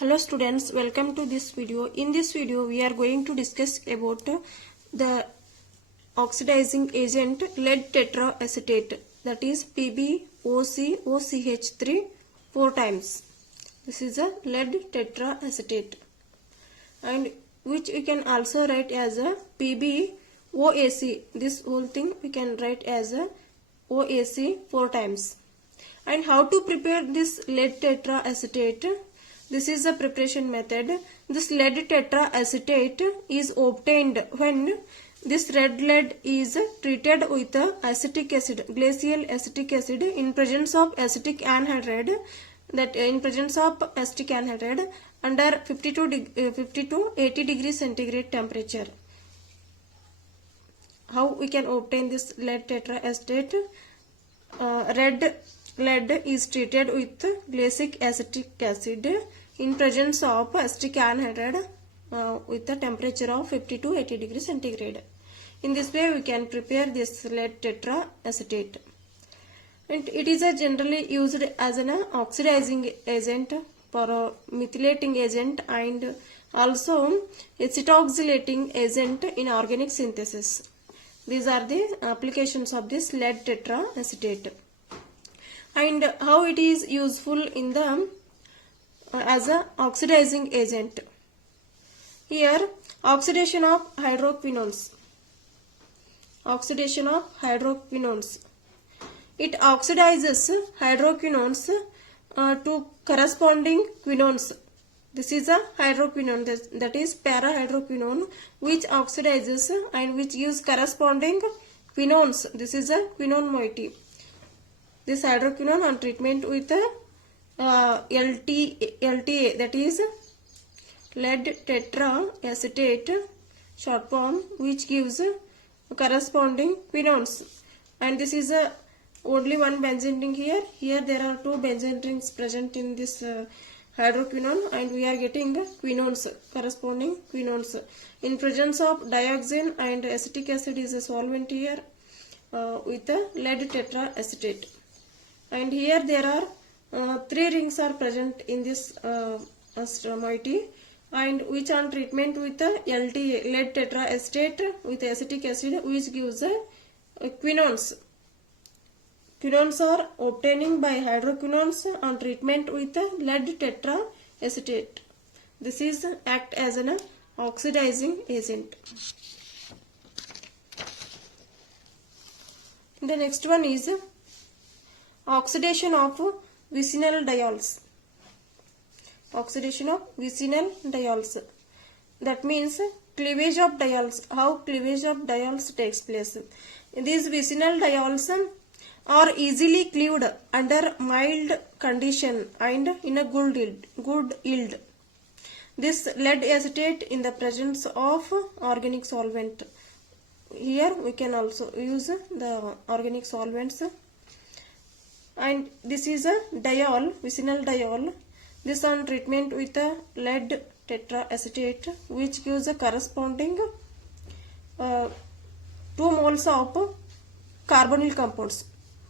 Hello students, welcome to this video. In this video we are going to discuss about the oxidizing agent lead tetraacetate, that is PbOCOCH3 4 times. This is a lead tetraacetate, and which we can also write as a PbOAC. This whole thing we can write as a OAC 4 times. And how to prepare this lead tetraacetate? This is the preparation method. This lead tetraacetate is obtained when this red lead is treated with acetic acid, glacial acetic acid, in presence of acetic anhydride. That in presence of acetic anhydride under 50 to 80 degrees centigrade temperature. How we can obtain this lead tetraacetate? Red lead is treated with glacial acetic acid in presence of acetic anhydride with a temperature of 50 to 80 degrees centigrade. In this way we can prepare this lead tetraacetate. And it is generally used as an oxidizing agent, for a methylating agent, and also acetoxylating agent in organic synthesis. These are the applications of this lead tetraacetate. And how it is useful in the as a oxidizing agent. Here, oxidation of hydroquinones. Oxidation of hydroquinones. It oxidizes hydroquinones to corresponding quinones. This is a hydroquinone, that is para-hydroquinone, which oxidizes and which gives corresponding quinones. This is a quinone moiety. This hydroquinone on treatment with LTA, that is lead tetraacetate short form, which gives corresponding quinones. And this is only one benzene ring here. Here there are two benzene rings present in this hydroquinone, and we are getting quinones, corresponding quinones. In presence of dioxin and acetic acid is a solvent here with the lead tetraacetate. And here there are three rings are present in this moiety, and which on treatment with the LTA, lead tetraacetate with acetic acid, which gives quinones. Quinones are obtaining by hydroquinones on treatment with the lead tetraacetate. This is act as an oxidizing agent. The next one is oxidation of vicinal diols. Oxidation of vicinal diols. That means cleavage of diols. How cleavage of diols takes place? These vicinal diols are easily cleaved under mild condition and in a good yield. This lead acetate in the presence of organic solvent. Here we can also use the organic solvents. And this is a diol, vicinal diol. This on treatment with a lead tetraacetate, which gives a corresponding 2 moles of carbonyl compounds.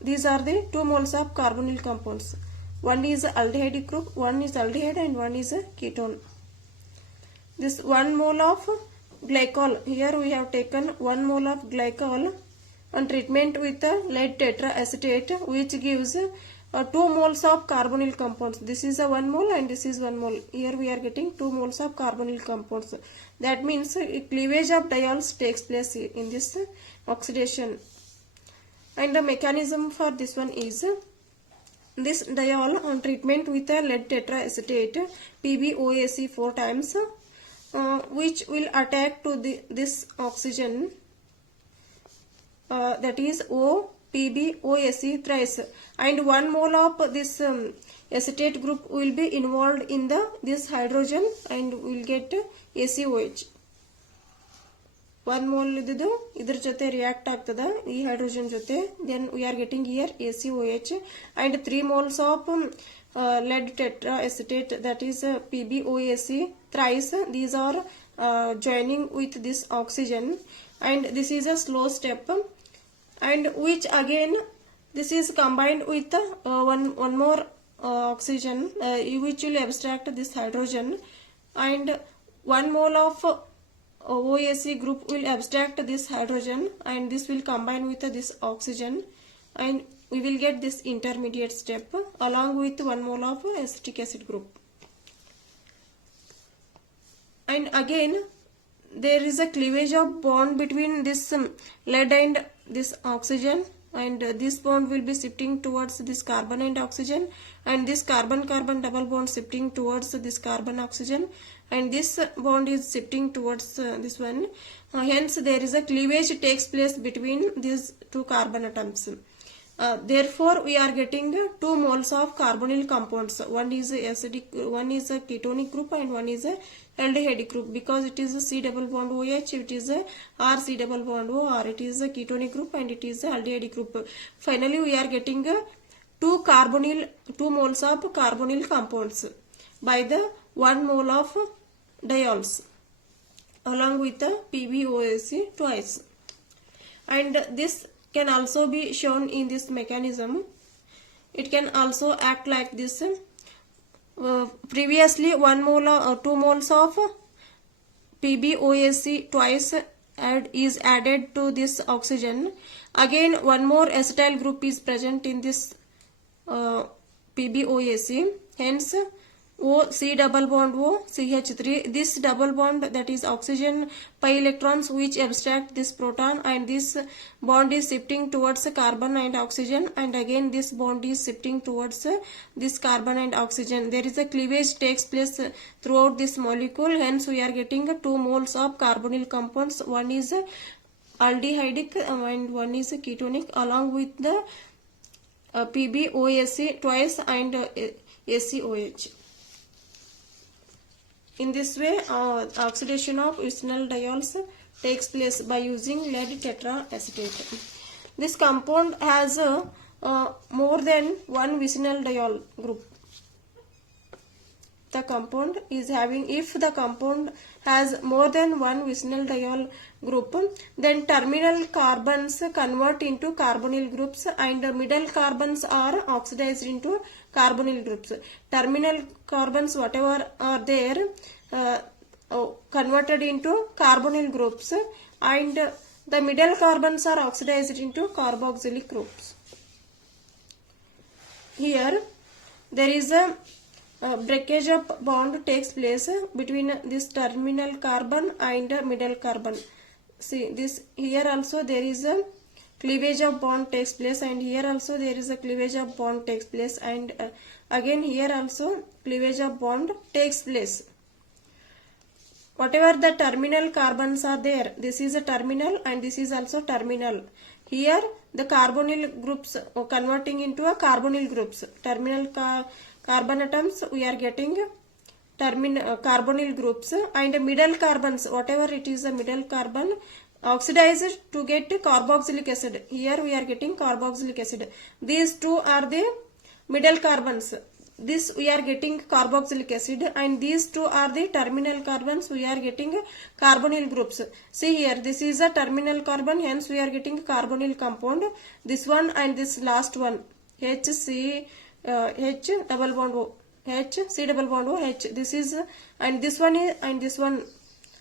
These are the 2 moles of carbonyl compounds. One is aldehyde group, one is aldehyde, and one is a ketone. This 1 mole of glycol. Here we have taken 1 mole of glycol on treatment with the lead tetraacetate, which gives 2 moles of carbonyl compounds. This is a 1 mole and this is 1 mole. Here we are getting 2 moles of carbonyl compounds. That means cleavage of diols takes place in this oxidation. And the mechanism for this one is this diol on treatment with a lead tetraacetate PbOAC 4 times, which will attack to this oxygen, that is PbOAC thrice, and 1 mole of this acetate group will be involved in this hydrogen and will get ACOH. 1 mole idr jote react ಆಗ್ತದ ಈ hydrogen jote, then we are getting here ACOH, and 3 moles of lead tetraacetate, that is PbOAC thrice. These are joining with this oxygen, and this is a slow step, and which again this is combined with one more oxygen, which will abstract this hydrogen, and 1 mole of OAC group will abstract this hydrogen, and this will combine with this oxygen, and we will get this intermediate step along with 1 mole of acetic acid group. And again there is a cleavage of bond between this lead and this oxygen, and this bond will be shifting towards this carbon and oxygen, and this carbon-carbon double bond shifting towards this carbon oxygen, and this bond is shifting towards this one. Hence there is a cleavage takes place between these two carbon atoms. Therefore we are getting 2 moles of carbonyl compounds. One is acidic, one is a ketonic group, and one is a aldehyde group. Because it is a C double bond OH, it is a R C double bond O, or it is a ketonic group and it is a aldehyde group. Finally we are getting 2 moles of carbonyl compounds by the 1 mole of diols along with the PbOAc twice. And this can also be shown in this mechanism. It can also act like this. Previously 1 mole or 2 moles of PbOAc twice is added to this oxygen. Again 1 more acetyl group is present in this PbOAc. Hence O C double bond O CH3. This double bond, that is oxygen pi electrons which abstract this proton, and this bond is shifting towards carbon and oxygen, and again this bond is shifting towards this carbon and oxygen. There is a cleavage takes place throughout this molecule. Hence we are getting 2 moles of carbonyl compounds. One is aldehydic and one is ketonic, along with the PbOAc twice and ACOH. In this way, oxidation of vicinal diols takes place by using lead tetraacetate. This compound has more than 1 vicinal diol group. The compound is having, if the compound has more than 1 vicinal diol group, then terminal carbons convert into carbonyl groups, and middle carbons are oxidized into carbonyl groups. Terminal carbons, whatever are there, converted into carbonyl groups, and the middle carbons are oxidized into carboxylic groups. Here there is a breakage of bond takes place between this terminal carbon and middle carbon. See this, here also there is a cleavage of bond takes place, and here also there is a cleavage of bond takes place, and again here also cleavage of bond takes place. Whatever the terminal carbons are there, this is a terminal and this is also terminal. Here the carbonyl groups converting into a carbonyl groups. Terminal carbon atoms we are getting carbonyl groups, and middle carbons, whatever it is a middle carbon, oxidized to get carboxylic acid. Here we are getting carboxylic acid. These two are the middle carbons. This we are getting carboxylic acid, and these two are the terminal carbons. We are getting carbonyl groups. See here, this is a terminal carbon, hence we are getting carbonyl compound. This one and this last one, H double bond O, H C double bond O H. This is, and this one is, and this one,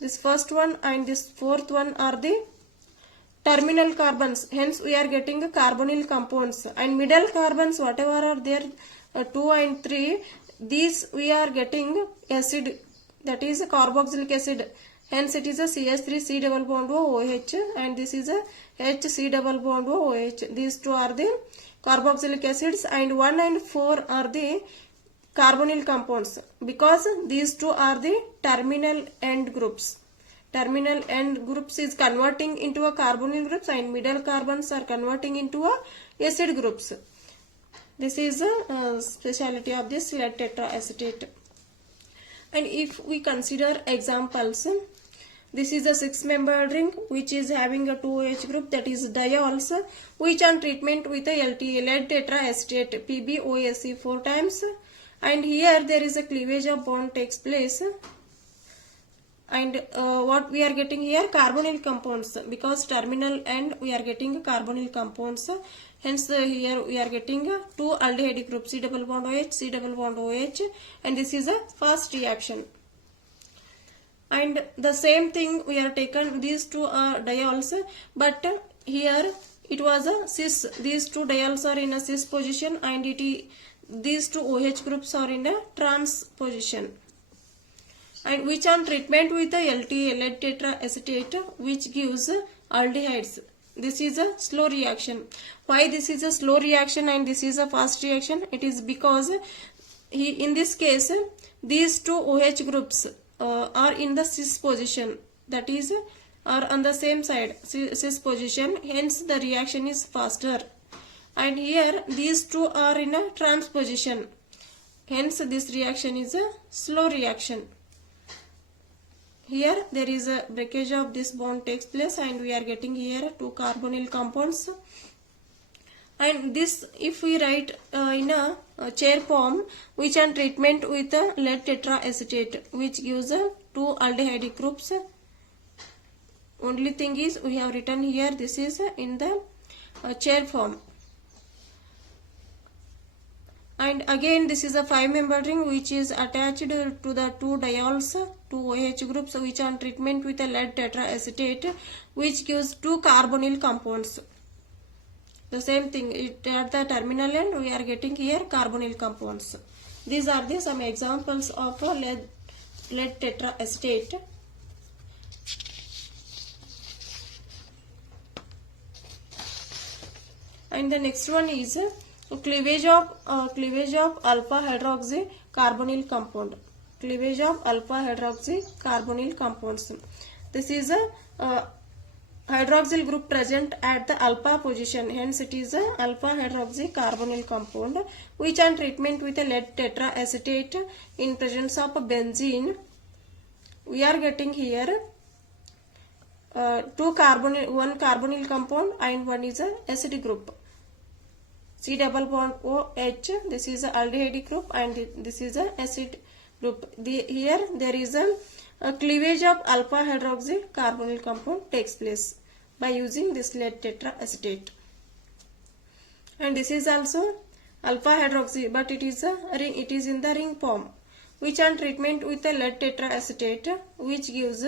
this first one and this fourth one are the terminal carbons. Hence we are getting carbonyl compounds, and middle carbons, whatever are there, 2 and 3, these we are getting acid, that is carboxylic acid. Hence it is a CH3 C double bond O OH, and this is a HC double bond O OH. These two are the carboxylic acids, and 1 and 4 are the carbonyl compounds, because these two are the terminal end groups. Terminal end groups is converting into a carbonyl groups, and middle carbons are converting into a acid groups. This is a speciality of this lead tetraacetate. And if we consider examples, this is a 6-membered ring which is having a 2OH group, that is diols, which on treatment with a LTA, lead tetraacetate, PbOAc 4 times, and here there is a cleavage of bond takes place, and what we are getting here, carbonyl compounds, because terminal end we are getting carbonyl compounds. Hence here we are getting two aldehyde groups, C double bond OH, C double bond OH, and this is a first reaction. And the same thing we are taken, these two are diols, but here it was a cis. These two diols are in a cis position, and these two OH groups are in a trans position. And which on treatment with the LTA, lead tetraacetate, which gives aldehydes. This is a slow reaction. Why this is a slow reaction and this is a fast reaction? It is because in this case these two OH groups are in the cis position, that is are on the same side, cis position, hence the reaction is faster. And here these two are in a trans position, hence this reaction is a slow reaction. Here there is a breakage of this bond takes place, and we are getting here two carbonyl compounds. And this, if we write in a chair form, which on treatment with lead tetraacetate, which gives two aldehyde groups. Only thing is we have written here, this is in the chair form. And again this is a 5-member ring which is attached to the two diols, two OH groups, which on treatment with a lead tetraacetate, which gives two carbonyl compounds. The same thing, at the terminal end we are getting here carbonyl compounds. These are some examples of lead tetraacetate. And the next one is cleavage of alpha hydroxy carbonyl compound. Cleavage of alpha hydroxy carbonyl compounds. This is a hydroxyl group present at the alpha position, hence it is a alpha hydroxy carbonyl compound, which on treatment with a lead tetraacetate in presence of benzene, we are getting here one carbonyl compound and one is a acid group. C double bond OH, this is a aldehyde group, and this is a acid group. Here there is a cleavage of alpha hydroxy carbonyl compound takes place by using this lead tetraacetate. And this is also alpha hydroxy, but it is in the ring form, which on treatment with a lead tetraacetate, which gives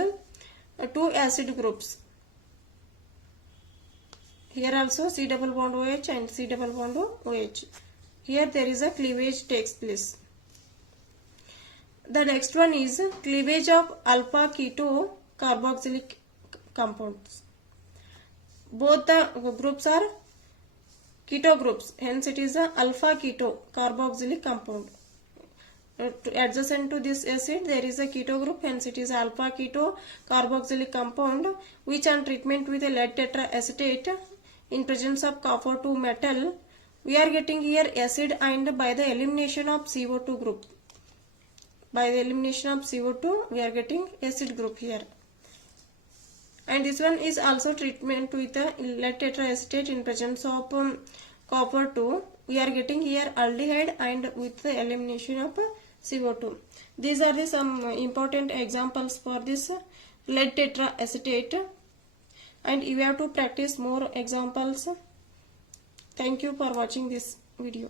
two acid groups. Here also C double bond OH and C double bond OH. Here there is a cleavage takes place. The next one is cleavage of alpha keto carboxylic compounds. Both the groups are keto groups, hence it is a alpha keto carboxylic compound. Adjacent to this acid there is a keto group, hence it is alpha keto carboxylic compound, which on treatment with a lead tetraacetate in presence of copper 2 metal, we are getting here acid, and by the elimination of CO2 group. By the elimination of CO2 we are getting acid group here. And this one is also treatment with a lead tetraacetate in presence of copper 2. We are getting here aldehyde and with the elimination of CO2. These are some important examples for this lead tetraacetate. And you have to practice more examples. Thank you for watching this video.